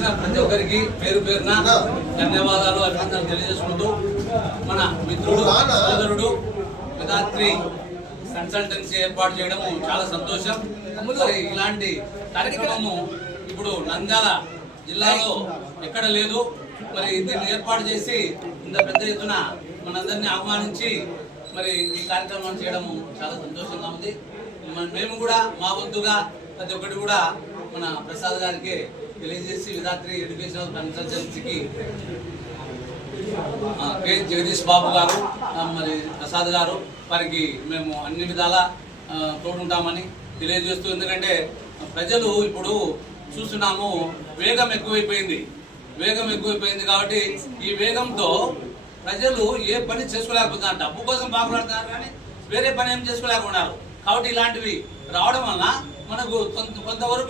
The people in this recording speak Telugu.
వచ్చిన ప్రతి ఒక్కరికి పేరు పేరున ధన్యవాదాలు అభినందనలు తెలియజేసుకుంటూ మన మిత్రుడు సోదరుడు వేదాద్రి కన్సల్టెన్సీ ఏర్పాటు చేయడం చాలా సంతోషం. ఇలాంటి కార్యక్రమము ఇప్పుడు నంద్యాల జిల్లాలో ఎక్కడ లేదు. మరి దీన్ని ఏర్పాటు చేసి ఇంత పెద్ద ఎత్తున మనందరినీ ఆహ్వానించి మరి ఈ కార్యక్రమం చేయడం చాలా సంతోషంగా ఉంది. మేము కూడా మా వంతుగా ప్రతి ఒక్కటి కూడా మన ప్రసాద్ గారికి తెలియజేసి వేదాద్రి ఎడ్యుకేషనల్ కన్సల్టెన్సీకి కె జగదీష్ బాబు గారు మరి ప్రసాద్ గారు వారికి మేము అన్ని విధాలా తోడుంటామని తెలియజేస్తూ, ఎందుకంటే ప్రజలు ఇప్పుడు చూస్తున్నాము వేగం ఎక్కువైపోయింది కాబట్టి ఈ వేగంతో ప్రజలు ఏ పని చేసుకోలేకపోతున్నారు. డబ్బు కోసం బాగుపడుతున్నారు కానీ వేరే పని ఏం చేసుకోలేకున్నారు. కాబట్టి ఇలాంటివి రావడం వలన మనకు కొంతవరకు